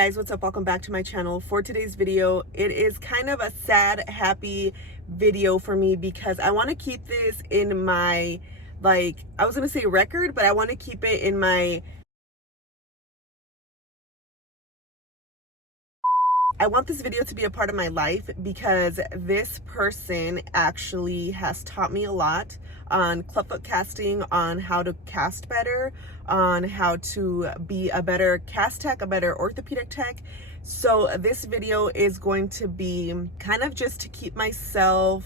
guys, what's up? Welcome back to my channel. For today's video, it is kind of a sad, happy video for me because I want to keep this in my, I was going to say record, but I want to keep it in my, I want this video to be a part of my life because this person actually has taught me a lot on clubfoot casting, on how to cast better, on how to be a better cast tech, a better orthopedic tech. So this video is going to be kind of just to keep myself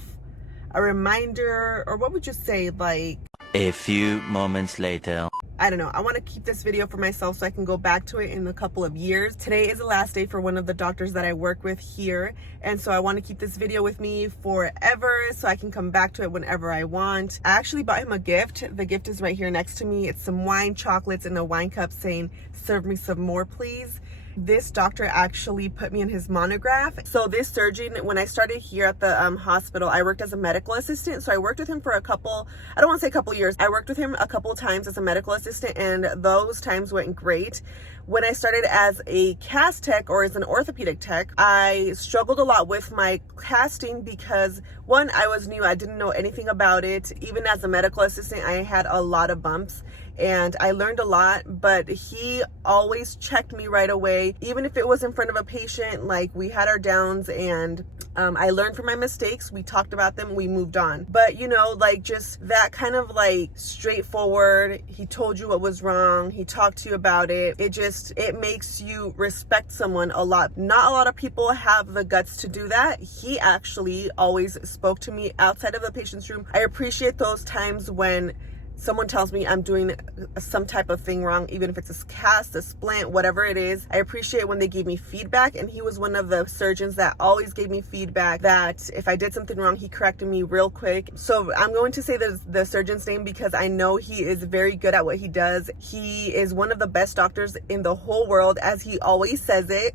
a reminder, or what would you say, like a few moments later. I don't know. I want to keep this video for myself so I can go back to it in a couple of years. Today is the last day for one of the doctors that I work with here. And so I want to keep this video with me forever so I can come back to it whenever I want. I actually bought him a gift. The gift is right here next to me. It's some wine, chocolates, and a wine cup saying, "Serve me some more, please." This doctor actually put me in his monograph. So this surgeon, when I started here at the hospital, I worked as a medical assistant. So I worked with him for I don't want to say a couple years. I worked with him a couple times as a medical assistant, and those times went great. When I started as a cast tech, or as an orthopedic tech, I struggled a lot with my casting because, one, I was new. I didn't know anything about it. Even as a medical assistant, I had a lot of bumps. And I learned a lot, but he always checked me right away. Even if it was in front of a patient, like we had our downs, and I learned from my mistakes. We talked about them, we moved on. But you know, like just that kind of like straightforward, he told you what was wrong, he talked to you about it. It makes you respect someone a lot. Not a lot of people have the guts to do that. He actually always spoke to me outside of the patient's room. I appreciate those times when someone tells me I'm doing some type of thing wrong, even if it's a cast, a splint, whatever it is. I appreciate when they give me feedback, and he was one of the surgeons that always gave me feedback, that if I did something wrong, he corrected me real quick. So I'm going to say the surgeon's name because I know he is very good at what he does. He is one of the best doctors in the whole world, as he always says it.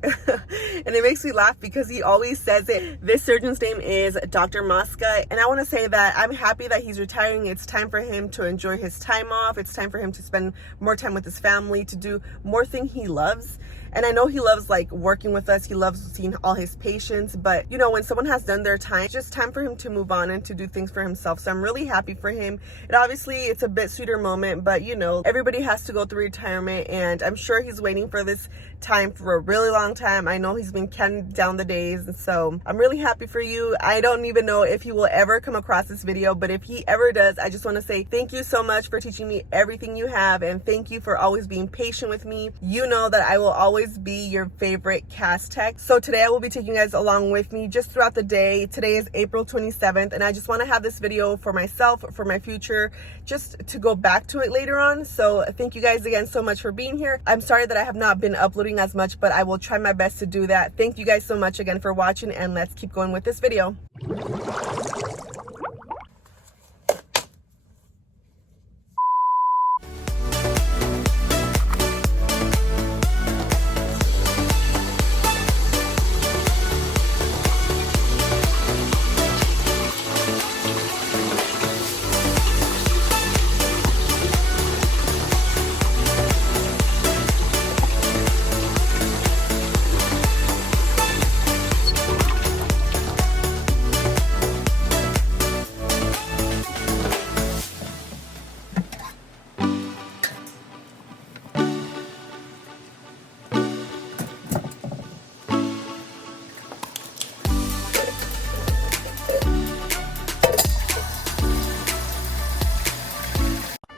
And it makes me laugh because he always says it. This surgeon's name is Dr. Mosca, and I want to say that I'm happy that he's retiring. It's time for him to enjoy his time off. It's time for him to spend more time with his family, to do more things he loves. And I know he loves like working with us. He loves seeing all his patients, but you know, when someone has done their time, it's just time for him to move on and to do things for himself. So I'm really happy for him. And obviously it's a bit sweeter moment, but you know, everybody has to go through retirement, and I'm sure he's waiting for this time for a really long time. I know he's been counting down the days, and so I'm really happy for you. I don't even know if he will ever come across this video, but if he ever does, I just want to say thank you so much for teaching me everything you have, and thank you for always being patient with me. You know that I will always be your favorite cast tech. So today I will be taking you guys along with me just throughout the day. Today is April 27th, and I just want to have this video for myself, for my future, just to go back to it later on. So thank you guys again so much for being here. I'm sorry that I have not been uploading as much, but I will try my best to do that. Thank you guys so much again for watching, and let's keep going with this video.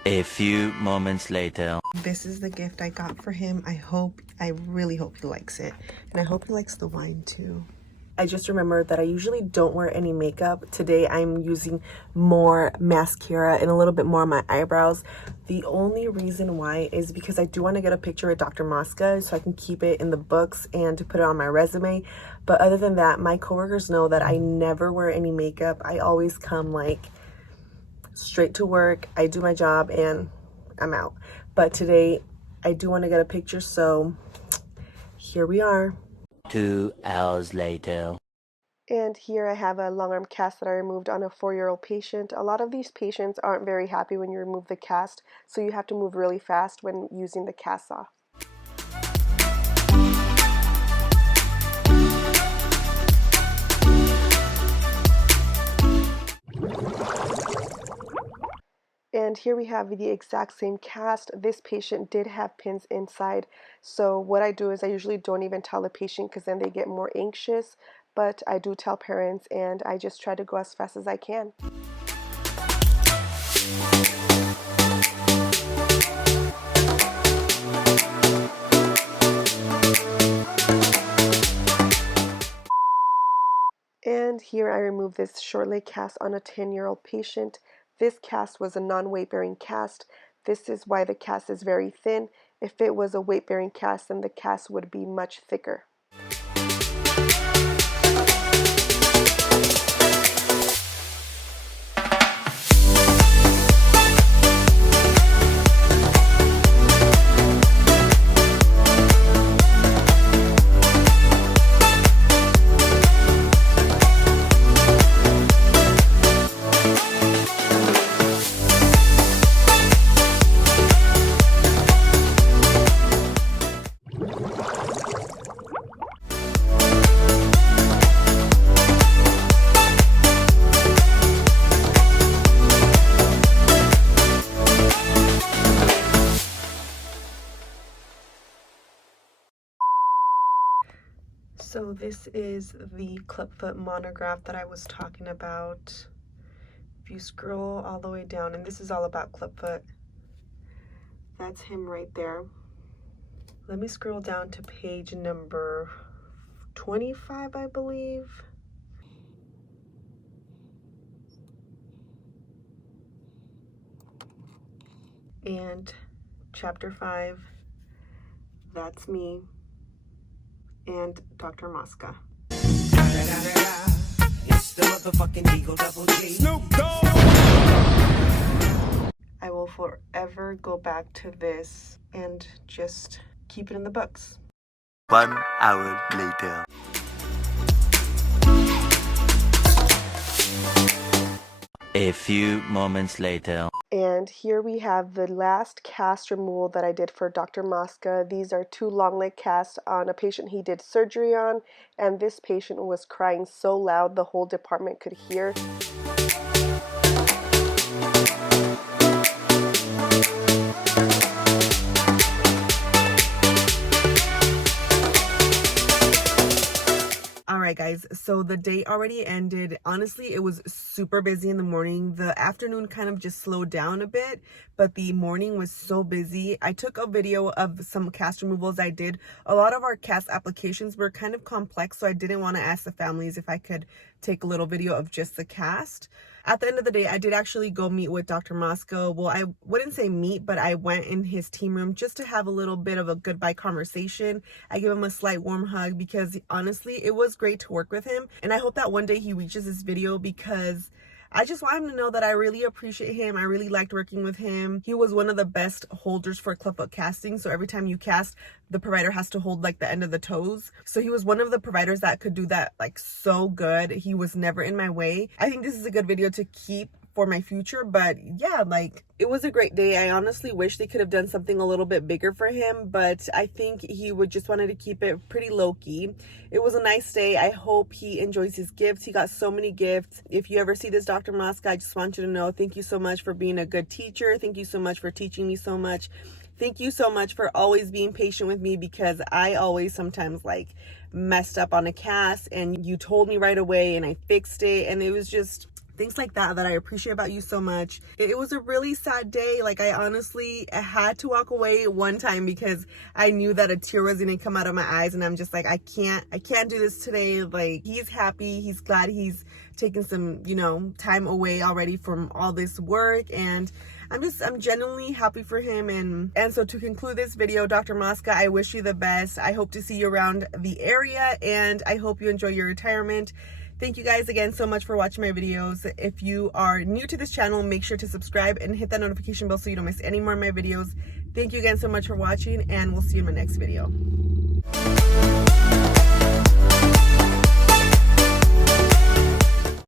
A few moments later. This is the gift I got for him. I really hope he likes it. And I hope he likes the wine too. I just remembered that I usually don't wear any makeup. Today I'm using more mascara and a little bit more on my eyebrows. The only reason why is because I do want to get a picture with Dr. Mosca so I can keep it in the books and to put it on my resume. But other than that, my coworkers know that I never wear any makeup. I always come like straight to work. I do my job and I'm out. But today I do want to get a picture, so here we are. 2 hours later. And here I have a long arm cast that I removed on a 4-year-old patient. A lot of these patients aren't very happy when you remove the cast, so you have to move really fast when using the cast off. And here we have the exact same cast. This patient did have pins inside. So what I do is I usually don't even tell the patient because then they get more anxious. But I do tell parents and I just try to go as fast as I can. And here I remove this short leg cast on a 10-year-old patient. This cast was a non-weight-bearing cast. This is why the cast is very thin. If it was a weight-bearing cast, then the cast would be much thicker. So this is the clubfoot monograph that I was talking about. If you scroll all the way down, and this is all about clubfoot, that's him right there. Let me scroll down to page number 25, I believe. And chapter 5, that's me and Dr. Mosca. It's the motherfucking Eagle Double G. Snoop Dogg. I will forever go back to this and just keep it in the books. 1 hour later. A few moments later. And here we have the last cast removal that I did for Dr. Mosca. These are 2 long leg casts on a patient he did surgery on, and this patient was crying so loud the whole department could hear. Alright guys, so the day already ended. Honestly, it was super busy in the morning. The afternoon kind of just slowed down a bit, but the morning was so busy. I took a video of some cast removals I did. A lot of our cast applications were kind of complex, so I didn't want to ask the families if I could take a little video of just the cast. At the end of the day, I did actually go meet with Dr. Mosca. Well, I wouldn't say meet, but I went in his team room just to have a little bit of a goodbye conversation. I gave him a slight warm hug because honestly, it was great to work with him. And I hope that one day he reaches this video because I just want him to know that I really appreciate him. I really liked working with him. He was one of the best holders for clubfoot casting. So every time you cast, the provider has to hold like the end of the toes. So he was one of the providers that could do that like so good. He was never in my way. I think this is a good video to keep for my future, but yeah, like it was a great day. I honestly wish they could have done something a little bit bigger for him, but I think he would just wanted to keep it pretty low-key. It was a nice day. I hope he enjoys his gifts. He got so many gifts. If you ever see this Dr. Mosca, I just want you to know, thank you so much for being a good teacher. Thank you so much for teaching me so much. Thank you so much for always being patient with me because I always sometimes like messed up on a cast and you told me right away and I fixed it, and it was just things like that I appreciate about you so much. It was a really sad day. Like I honestly had to walk away one time because I knew that a tear was gonna come out of my eyes, and I'm just like, I can't do this today. Like he's happy, he's glad he's taken some, you know, time away already from all this work, and I'm genuinely happy for him. And so to conclude this video, Dr. Mosca, I wish you the best. I hope to see you around the area, and I hope you enjoy your retirement. Thank you guys again so much for watching my videos. If you are new to this channel, make sure to subscribe and hit that notification bell so you don't miss any more of my videos. Thank you again so much for watching, and we'll see you in my next video.